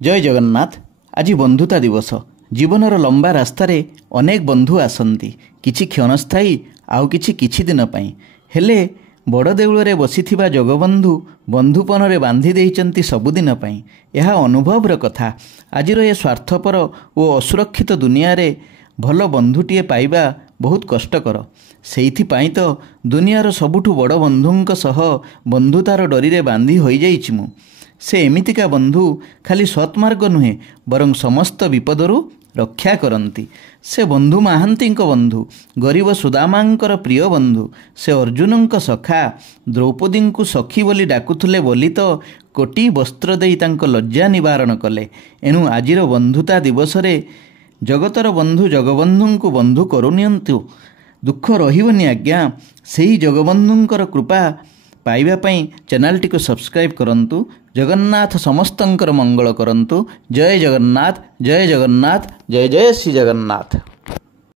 जय जगन्नाथ। आज बंधुता दिवस। जीवनर लंबा रास्तार अनेक बंधु आसती, किछि क्षणस्थायी आउ किछि दिन पाई। हेले बड़ देउଳରେ बसिथिबा जगबंधु बंधुपन बांधि देइचंती सबुदिन पाई। यह अनुभवर कथा। आजिर ए स्वार्थपर और असुरक्षित दुनिया रे भल बंधुटीए पाइबा बहुत कष्टकर। सेइथिपाई तो दुनियार सबुठु बड़ बंधुंक सह बंधुतार डोरी बांधि होई जाइछि मु। से एमितिका बंधु खाली सत्मार्ग नुहे बरं समस्त विपदरू रक्षा करती। से बंधु महांतींक बंधु, गरीब सुदामांकर प्रिय बंधु। से अर्जुनंक सखा, द्रौपदी को सखी बोली डाकुथुले बोली तो कोटी वस्त्र देई तांको लज्जा निवारण कले। एणु आजिर बंधुता दिवस रे जगतर बंधु जगबंधु बंधु करुनियंतु। दुख रहिबनी आज्ञा। सेही जगबंधुंकर कृपा पाइबा पई चैनल टी को सब्सक्राइब करंतु। जगन्नाथ समस्तंकर मंगल करंतु। जय जगन्नाथ, जय जगन्नाथ, जय जय श्री जगन्नाथ।